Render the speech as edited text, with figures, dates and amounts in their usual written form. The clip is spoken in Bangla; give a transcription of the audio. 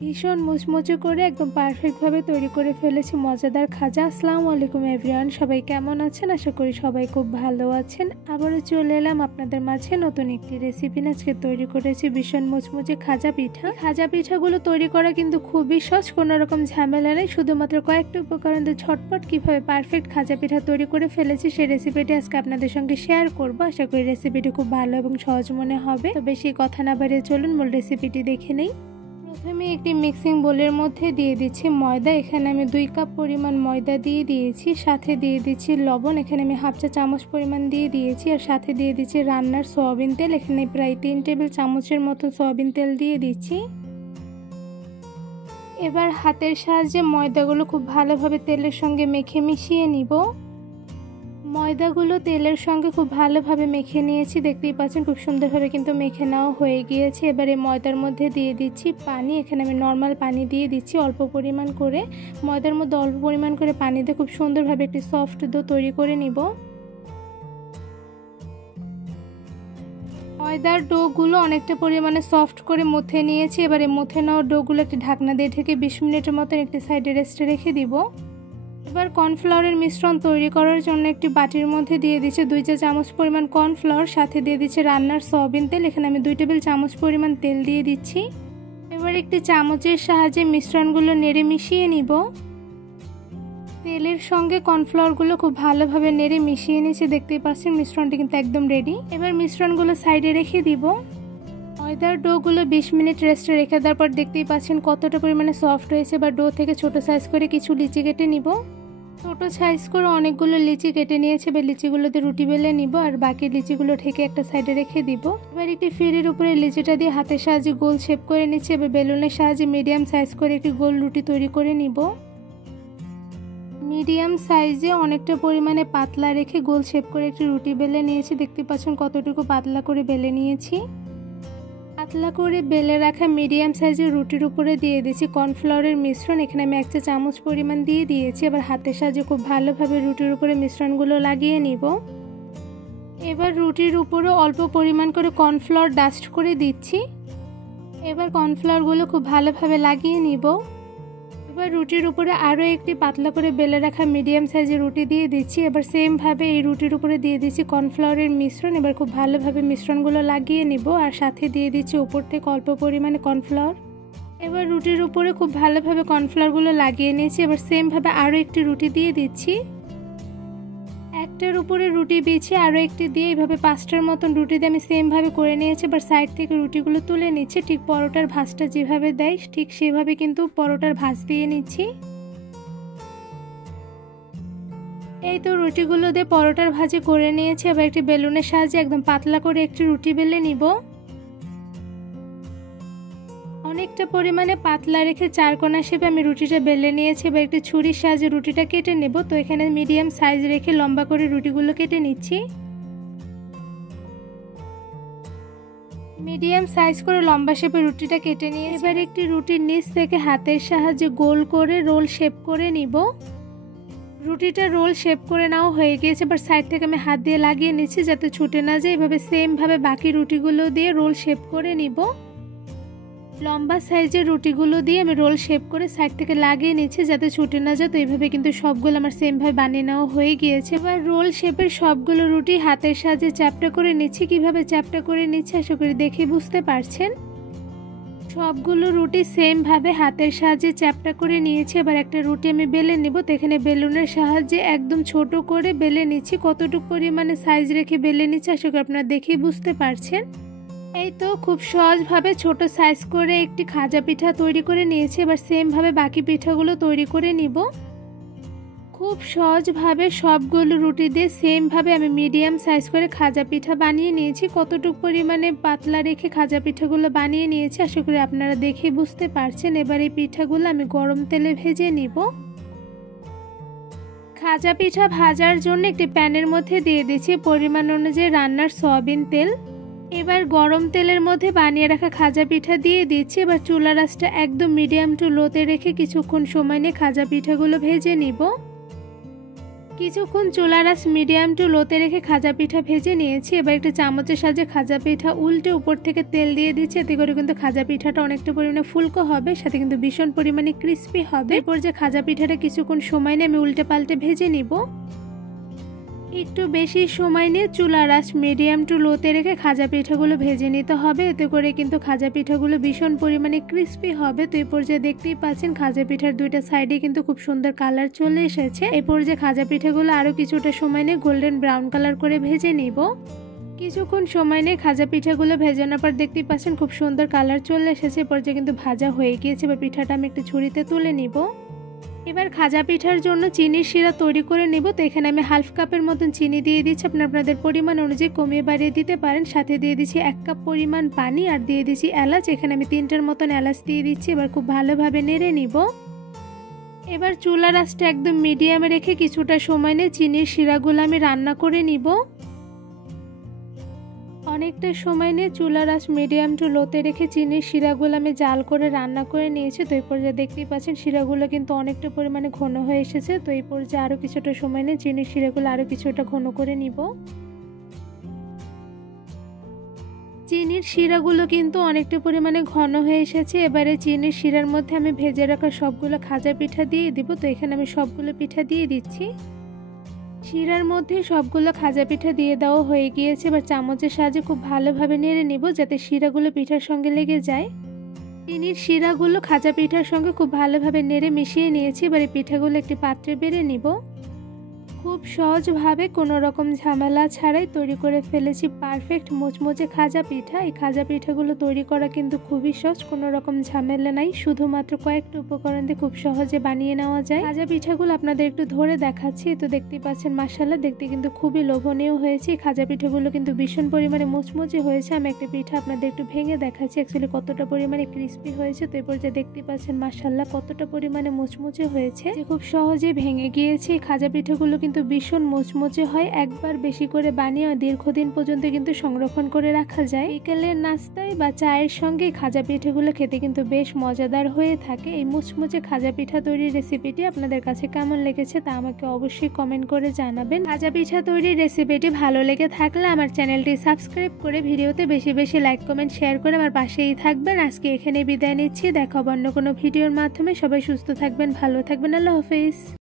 ভীষণ মুচমুচে করে একদম পারফেক্টভাবে তৈরি করে ফেলেছি মজাদার খাজা। আসসালামু আলাইকুম এভরিওয়ান, সবাই কেমন আছেন? আশা করি সবাই খুব ভালো আছেন। আবারও চলে এলাম আপনাদের মাঝে নতুন একটি রেসিপি। আজকে তৈরি করেছি ভীষণ মুচমুচে খাজা পিঠা। খাজা পিঠাগুলো তৈরি করা কিন্তু খুবই সহজ, কোনো রকম ঝামেলা নেই, শুধুমাত্র কয়েকটা উপকরণ দিয়ে ঝটপট কিভাবে পারফেক্ট খাজা পিঠা তৈরি করে ফেলেছি সেই রেসিপিটি আজকে আপনাদের সঙ্গে শেয়ার করব। আশা করি রেসিপিটি খুব ভালো এবং সহজ মনে হবে। তো বেশি কথা না বাড়িয়ে চলুন মূল রেসিপিটি দেখে নেই। প্রথমে একটি মিক্সিং বোলের মধ্যে দিয়ে দিচ্ছি ময়দা। এখানে আমি 2 কাপ পরিমাণ ময়দা দিয়ে দিয়েছি। সাথে দিয়ে দিচ্ছি লবণ, এখানে আমি হাফ চা চামচ পরিমাণ দিয়ে দিয়েছি। আর সাথে দিয়ে দিচ্ছি রান্নার সয়াবিন তেল, এখানে প্রায় 3 টেবিল চামচের মতো সয়াবিন তেল দিয়ে দিচ্ছি। এবার হাতের সাহায্যে ময়দাগুলো খুব ভালোভাবে তেলের সঙ্গে মেখে মিশিয়ে নিব। ময়দাগুলো তেলের সঙ্গে খুব ভালোভাবে মেখে নিয়েছি, দেখতেই পাচ্ছেন খুব সুন্দরভাবে কিন্তু মেখে নেওয়া হয়ে গিয়েছে। এবার এই ময়দার মধ্যে দিয়ে দিচ্ছি পানি, এখানে আমি নর্মাল পানি দিয়ে দিচ্ছি অল্প পরিমাণ করে। ময়দার মধ্যে অল্প পরিমাণ করে পানি দিয়ে খুব সুন্দরভাবে একটি সফট ডো তৈরি করে নিব। ময়দার ডোগুলো অনেকটা পরিমাণে সফট করে মুথে নিয়েছি। এবার এই মুথে নেওয়া ডোগুলো একটি ঢাকনা দিয়ে ঢেকে 20 মিনিটের মতন একটি সাইডে রেস্টে রেখে দিব। এবার কর্নফ্লাওয়ারের মিশ্রণ তৈরি করার জন্য একটি বাটির মধ্যে দিয়ে দিচ্ছি 2 চা চামচ পরিমাণ কর্নফ্লাওয়ার, সাথে দিয়ে দিচ্ছি রান্নার সয়াবিন তেল, এখানে আমি 2 টেবিল চামচ পরিমাণ তেল দিয়ে দিচ্ছি। এবার একটি চামচের সাহায্যে মিশ্রণগুলো নেড়ে মিশিয়ে নিব। তেলের সঙ্গে কর্নফ্লাওয়ারগুলো খুব ভালোভাবে নেড়ে মিশিয়ে নিয়েছি, দেখতেই পাচ্ছেন মিশ্রণটি কিন্তু একদম রেডি। এবার মিশ্রণগুলো সাইডে রেখে দিব। ময়দার ডোগুলো 20 মিনিট রেস্টে রেখে দেওয়ার পর দেখতেই পাচ্ছেন কতটা পরিমাণে সফট হয়েছে। এবার ডো থেকে ছোট সাইজ করে কিছু লিচি কেটে নিব। ছোট সাইজ করে অনেকগুলো লিচি কেটে নিয়েছে। এবার লিচিগুলোতে রুটি বেলে নিব আর বাকি লিচিগুলো ঢেকে একটা সাইডে রেখে দিব। এবার একটি ফিরের উপরে লিচিটা দিয়ে হাতের সাহায্যে গোল শেপ করে নিচ্ছে। এবার বেলুনের সাহায্যে মিডিয়াম সাইজ করে একটি গোল রুটি তৈরি করে নিব। মিডিয়াম সাইজে অনেকটা পরিমাণে পাতলা রেখে গোল শেপ করে একটি রুটি বেলে নিয়েছি, দেখতে পাচ্ছেন কতটুকু পাতলা করে বেলে নিয়েছি। পাতলা করে বেলে রাখা মিডিয়াম সাইজের রুটির উপরে দিয়ে দিয়েছি কর্নফ্লাওয়ারের মিশ্রণ, এখানে আমি 1 চা চামচ পরিমাণ দিয়ে দিয়েছি। এবার হাতের সাহায্যে খুব ভালোভাবে রুটির উপরে মিশ্রণগুলো লাগিয়ে নিব। এবার রুটির উপরে অল্প পরিমাণ করে কর্নফ্লাওয়ার ডাস্ট করে দিচ্ছি। এবার কর্নফ্লাওয়ারগুলো খুব ভালোভাবে লাগিয়ে নিব। এবার রুটির উপরে আরও একটি পাতলা করে বেলে রাখা মিডিয়াম সাইজের রুটি দিয়ে দিচ্ছি। এবার সেমভাবে এই রুটির উপরে দিয়ে দিচ্ছি কর্নফ্লাওয়ারের মিশ্রণ। এবার খুব ভালোভাবে মিশ্রণগুলো লাগিয়ে নিব আর সাথে দিয়ে দিচ্ছি উপর থেকে অল্প পরিমাণে কর্নফ্লাওয়ার। এবার রুটির উপরে খুব ভালোভাবে কর্নফ্লাওয়ারগুলো লাগিয়ে নিয়েছি। এবার সেমভাবে আরও একটি রুটি দিয়ে দিচ্ছি। একটার উপরে রুটি বিছিয়ে আরও একটি দিয়ে এইভাবে 5টার মতন রুটি দিয়ে আমি সেমভাবে করে নিয়েছি। এবার সাইড থেকে রুটিগুলো তুলে নিচ্ছি, ঠিক পরোটার ভাঁজটা যেভাবে দেয় ঠিক সেভাবে কিন্তু পরোটার ভাঁজ দিয়ে নিচ্ছি। এই তো রুটিগুলো দিয়ে পরোটার ভাজি করে নিয়েছি। এবার একটি বেলুনের সাহায্যে একদম পাতলা করে একটি রুটি বেলে নিব। অনেকটা পরিমাণে পাতলা রেখে 4 কোণা শেপে আমি রুটিটা বেলে নিয়েছি। এবার একটি ছুরির সাহায্যে রুটিটা কেটে নেব। তো এখানে মিডিয়াম সাইজ রেখে লম্বা করে রুটিগুলো কেটে নিচ্ছি। মিডিয়াম সাইজ করে লম্বা শেপে রুটিটা কেটে নিয়ে এবার একটি রুটির নিচ থেকে হাতের সাহায্যে গোল করে রোল শেপ করে নিব। রুটিটা রোল শেপ করে নেওয়া হয়ে গিয়েছে। এবার সাইড থেকে আমি হাত দিয়ে লাগিয়ে নিচ্ছি যাতে ছুটে না যায়। এভাবে সেমভাবে বাকি রুটিগুলো দিয়ে রোল শেপ করে নিব। লম্বা সাইজের রুটিগুলো দিয়ে আমি রোল শেপ করে সাইড থেকে লাগিয়ে নিচ্ছি যাতে ছুটে না যায়। তো এইভাবে কিন্তু সবগুলো আমার সেমভাবে বানিয়ে নেওয়া হয়ে গিয়েছে। এবার রোল শেপের সবগুলো রুটি হাতের সাহায্যে চ্যাপটা করে নিচ্ছি। কিভাবে চ্যাপটা করে নিচ্ছি আশা করি দেখে বুঝতে পারছেন। সবগুলো রুটি সেমভাবে হাতের সাহায্যে চ্যাপটা করে নিয়েছি। এবার একটা রুটি আমি বেলে নিব। তো এখানে বেলুনের সাহায্যে একদম ছোট করে বেলে নিচ্ছি। কতটুকু পরিমাণে সাইজ রেখে বেলে নিচ্ছি আশা করি আপনারা দেখেই বুঝতে পারছেন। এই তো খুব সহজভাবে ছোট সাইজ করে একটি খাজা পিঠা তৈরি করে নিয়েছি। এবার সেমভাবে বাকি পিঠাগুলো তৈরি করে নিব। খুব সহজভাবে সবগুলো রুটি দিয়ে সেমভাবে আমি মিডিয়াম সাইজ করে খাজা পিঠা বানিয়ে নিয়েছি। কতটুকু পরিমাণে পাতলা রেখে খাজা পিঠাগুলো বানিয়ে নিয়েছি আশা করি আপনারা দেখে বুঝতে পারছেন। এবার এই পিঠাগুলো আমি গরম তেলে ভেজে নিব। খাজা পিঠা ভাজার জন্য একটি প্যানের মধ্যে দিয়ে দিচ্ছি পরিমাণ অনুযায়ী রান্নার সয়াবিন তেল। এবার গরম তেলের মধ্যে বানিয়ে রাখা খাজা পিঠা দিয়ে দিচ্ছি। এবার চুলার আঁচটা একদম মিডিয়াম টু লোতে রেখে কিছুক্ষণ সময় নিয়ে খাজা পিঠাগুলো ভেজে নিব। কিছুক্ষণ চুলার আঁচ মিডিয়াম টু লোতে রেখে খাজা পিঠা ভেজে নিয়েছি। এবার একটা চামচের সাহায্যে খাজা পিঠা উল্টে উপর থেকে তেল দিয়ে দিচ্ছি, এতে করে কিন্তু খাজা পিঠাটা অনেকটা পরিমাণে ফুলকো হবে, সাথে কিন্তু ভীষণ পরিমাণে ক্রিস্পি হবে। এরপর যে খাজা পিঠাটা কিছুক্ষণ সময় নিয়ে আমি উল্টে পাল্টে ভেজে নিব। একটু বেশি সময় নিয়ে চুলার আঁচ মিডিয়াম টু লোতে রেখে খাজা পিঠাগুলো ভেজে নিতে হবে, এতে করে কিন্তু খাজা পিঠাগুলো ভীষণ পরিমাণে ক্রিস্পি হবে। তো এই পর্যায়ে দেখতেই পাচ্ছেন খাজা পিঠার দুইটা সাইডে কিন্তু খুব সুন্দর কালার চলে এসেছে। এই পর্যায়ে খাজা পিঠাগুলো আরও কিছুটা সময় নিয়ে গোল্ডেন ব্রাউন কালার করে ভেজে নিব। কিছুক্ষণ সময় নিয়ে খাজা পিঠাগুলো ভেজানোর পর দেখতেই পাচ্ছেন খুব সুন্দর কালার চলে এসেছে। এ পর্যায়ে কিন্তু ভাজা হয়ে গিয়েছে। এবার পিঠাটা আমি একটু ছুরিতে তুলে নিব। এবার খাজা পিঠার জন্য চিনির শিরা তৈরি করে নেব। তো এখানে আমি হাফ কাপের মতন চিনি দিয়ে দিচ্ছি, আপনাদের পরিমাণ অনুযায়ী কমিয়ে বাড়িয়ে দিতে পারেন। সাথে দিয়ে দিচ্ছি 1 কাপ পরিমাণ পানি, আর দিয়ে দিচ্ছি এলাচ। এখানে আমি 3টার মতন এলাচ দিয়ে দিচ্ছি। এবার খুব ভালোভাবে নেড়ে নিব। এবার চুলার আঁচটা একদম মিডিয়ামে রেখে কিছুটা সময় নিয়ে চিনির শিরাগুলো আমি রান্না করে নিব। অনেকটা সময় নিয়ে চুলার আঁচ মিডিয়াম টু লোতে রেখে চিনির শিরাগুলো আমি জাল করে রান্না করে নিয়েছি। তো এই পর্যায়ে দেখতেই পাচ্ছেন শিরাগুলো কিন্তু অনেকটা পরিমাণে ঘন হয়ে এসেছে। তো এই পর্যায়ে আরও কিছুটা সময় নিয়ে চিনির শিরাগুলো আরও কিছুটা ঘন করে নিব। চিনির শিরাগুলো কিন্তু অনেকটা পরিমাণে ঘন হয়ে এসেছে। এবারে চিনির শিরার মধ্যে আমি ভেজে রাখা সবগুলো খাজা পিঠা দিয়ে দিব। তো এখানে আমি সবগুলো পিঠা দিয়ে দিচ্ছি। শিরার মধ্যে সবগুলো খাজা পিঠা দিয়ে দেওয়া হয়ে গিয়েছে। এবার চামচের সাহায্যে খুব ভালোভাবে নেড়ে নিব, যাতে শিরাগুলো পিঠার সঙ্গে লেগে যায়। চিনির শিরাগুলো খাজা পিঠার সঙ্গে খুব ভালোভাবে নেড়ে মিশিয়ে নিয়েছি। এবার এই পিঠাগুলো একটি পাত্রে বেড়ে নিব। খুব সহজভাবে কোনো রকম ঝামেলা ছাড়াই তৈরি করে ফেলেছি পারফেক্ট মুচমুচে খাজা পিঠা। এই খাজা পিঠাগুলো তৈরি করা কিন্তু খুবই সহজ, কোনো রকম ঝামেলা নাই, শুধুমাত্র কয়েকটা উপকরণ দিয়ে খুব সহজে বানিয়ে নেওয়া যায়। খাজা পিঠাগুলো আপনাদের একটু ধরে দেখাচ্ছি। তো দেখতেই পাচ্ছেন মাশাআল্লাহ, দেখতে কিন্তু খুবই লোভনীয় হয়েছে। খাজা পিঠাগুলো কিন্তু ভীষণ পরিমাণে মুচমুচে হয়েছে। আমি একটা পিঠা আপনাদের একটু ভেঙে দেখাচ্ছি অ্যাকচুয়ালি কতটা পরিমাণে ক্রিস্পি হয়েছে। তো এরপর যে দেখতেই পাচ্ছেন মাশাআল্লাহ কতটা পরিমাণে মুচমুচে হয়েছে, খুব সহজে ভেঙে গিয়েছে। খাজা পিঠাগুলো কিন্তু ভীষণ মুচমুচে হয়। একবার বেশি করে বানিয়ে দীর্ঘদিন পর্যন্ত কিন্তু সংরক্ষণ করে রাখা যায়। বিকেলের নাস্তায় বা চায়ের সঙ্গে খাজা পিঠাগুলো খেতে কিন্তু বেশ মজাদার হয়ে থাকে। এই মুচমুচে খাজা পিঠা তৈরির রেসিপিটি আপনাদের কাছে কেমন লেগেছে তা আমাকে অবশ্যই কমেন্ট করে জানাবেন। খাজা পিঠা তৈরির রেসিপিটি ভালো লেগে থাকলে আমার চ্যানেলটি সাবস্ক্রাইব করে ভিডিওতে বেশি বেশি লাইক কমেন্ট শেয়ার করে আমার পাশেই থাকবেন। আজকে এখানে বিদায় নিচ্ছি, দেখা হবে অন্য কোনো ভিডিওর মাধ্যমে। সবাই সুস্থ থাকবেন, ভালো থাকবেন, আল্লাহ হাফেজ।